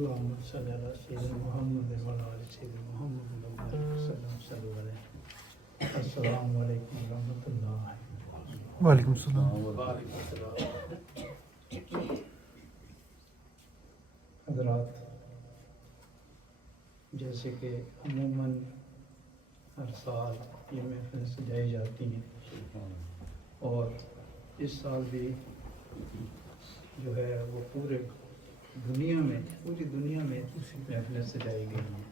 اللهم صل على سيدنا محمد وعلى آل سيدنا محمد صلی اللہ علیہ السلام علیکم ورحمۃ اللہ۔ وعلیکم السلام۔ حضرات، جیسے کہ عموماً ہر سال یہ محفل سجائی جاتی ہیں اور اس سال بھی جو ہے وہ پوری دنیا میں محفلیں سجائی گئی ہیں،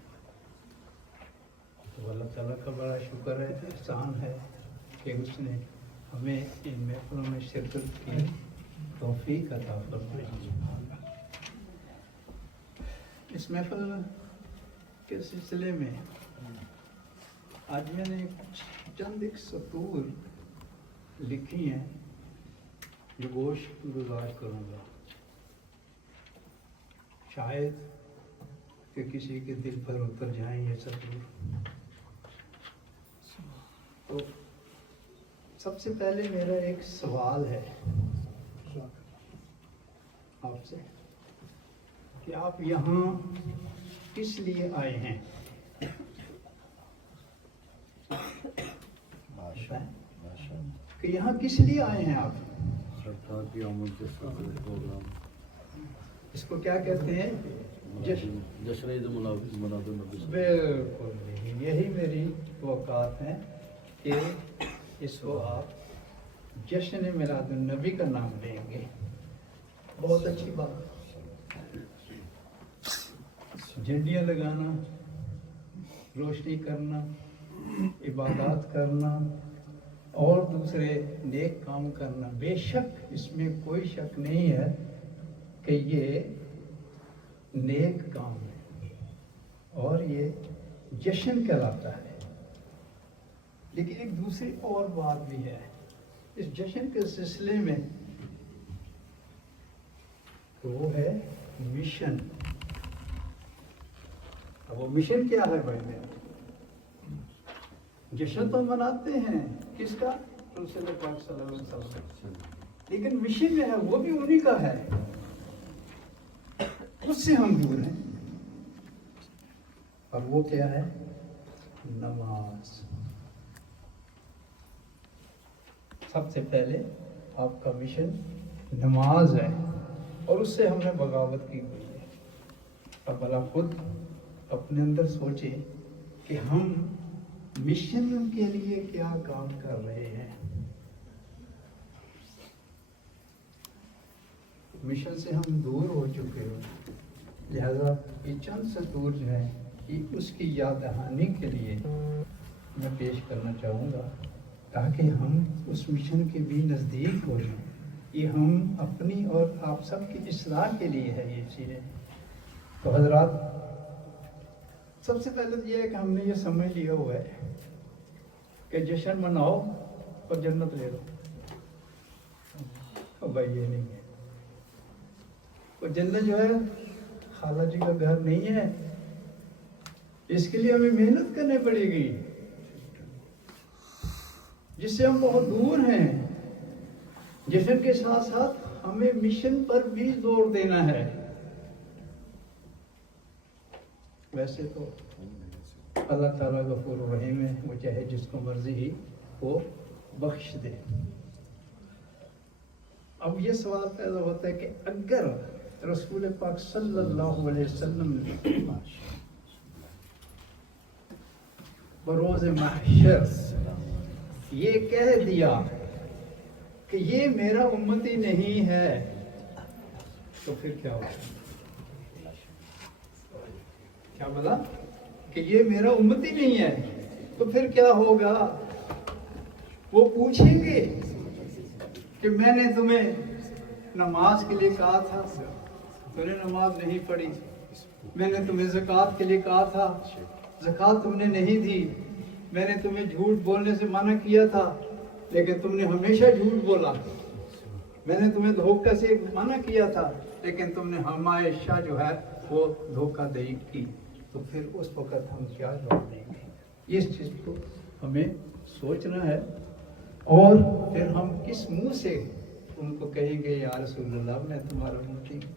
تو اللہ تعالیٰ کا بڑا شکر ہے، احسان ہے کہ اس نے ہمیں ان محفلوں میں شرکت کی توفیق عطا فرمائی۔ اس محفل کے سلسلے میں آج میں نے چند ایک سطور لکھی ہیں جو گوش گزار کروں گا، شاید کہ کسی کے دل پر اتر جائیں یہ سطور۔ تو سب سے پہلے میرا ایک سوال ہے آپ سے کہ آپ یہاں کس لیے آئے ہیں؟ کہ یہاں کس لیے آئے ہیں آپ؟ سرکار کی آمد کے ساتھ پروگرام، اس کو کیا کہتے ہیں؟ جشن عید میلاد النبی۔ بالکل یہی میری توقعات ہیں کہ اس کو آپ جشن میلاد النبی کا نام دیں گے۔ بہت اچھی بات، جھنڈیاں لگانا، روشنی کرنا، عبادات کرنا اور دوسرے نیک کام کرنا، بے شک اس میں کوئی شک نہیں ہے کہ یہ نیک کام ہے اور یہ جشن کہلاتا ہے۔ لیکن ایک دوسری اور بات بھی ہے اس جشن کے سلسلے میں، وہ ہے مشن۔ اب وہ مشن کیا ہے بھائی؟ میں جشن تو مناتے ہیں کس کا؟ رسول پاک صلی اللہ علیہ وسلم، لیکن مشن جو ہے وہ بھی انہی کا ہے، اس سے ہم دور ہیں۔ اور وہ کیا ہے؟ نماز۔ سب سے پہلے آپ کا مشن نماز ہے اور اس سے ہم نے بغاوت کی ہوئی ہے۔ اب بھلا خود اپنے اندر سوچے کہ ہم مشن کے لیے کیا کام کر رہے ہیں۔ مشن سے ہم دور ہو چکے ہیں، لہذا یہ چند سطور جو ہیں یہ اس کی یاد دہانی کے لیے میں پیش کرنا چاہوں گا تاکہ ہم اس مشن کے بھی نزدیک ہو جائیں۔ یہ ہم اپنی اور آپ سب کی اصلاح کے لیے ہے یہ چیزیں۔ تو حضرات، سب سے پہلے یہ ہے کہ ہم نے یہ سمجھ لیا ہوا ہے کہ جشن مناؤ اور جنت لے لو۔ بھائی یہ نہیں ہے، وہ جنت جو ہے خالہ جی کا گھر نہیں ہے، اس کے لیے ہمیں محنت کرنی پڑے گی، جس سے ہم بہت دور ہیں۔ جشن کے ساتھ ساتھ ہمیں مشن پر بھی زور دینا ہے۔ ویسے تو اللہ تعالیٰ غفور الرحیم ہے، وہ چاہے جس کو مرضی ہی وہ بخش دے۔ اب یہ سوال پیدا ہوتا ہے کہ اگر رسول پاک صلی اللہ علیہ وسلم نے بروز محشر یہ کہہ دیا کہ یہ میرا امتی نہیں ہے، تو پھر کیا ہوگا؟ کیا بولا کہ یہ میرا امتی نہیں ہے، تو پھر کیا ہوگا؟ وہ پوچھیں گے کہ میں نے تمہیں نماز کے لیے کہا تھا، تم نے نماز نہیں پڑھی، میں نے تمہیں زکوٰۃ کے لیے کہا تھا، زکوٰۃ تم نے نہیں دی، میں نے تمہیں جھوٹ بولنے سے منع کیا تھا لیکن تم نے ہمیشہ جھوٹ بولا، میں نے تمہیں دھوکہ سے منع کیا تھا لیکن تم نے ہمیشہ جو ہے وہ دھوکہ دہی کی، تو پھر اس وقت ہم کیا جواب دیں گے؟ اس چیز کو ہمیں سوچنا ہے، اور پھر ہم کس منہ سے ان کو کہیں گے یا رسول اللہ میں تمہارا امتی ہوں۔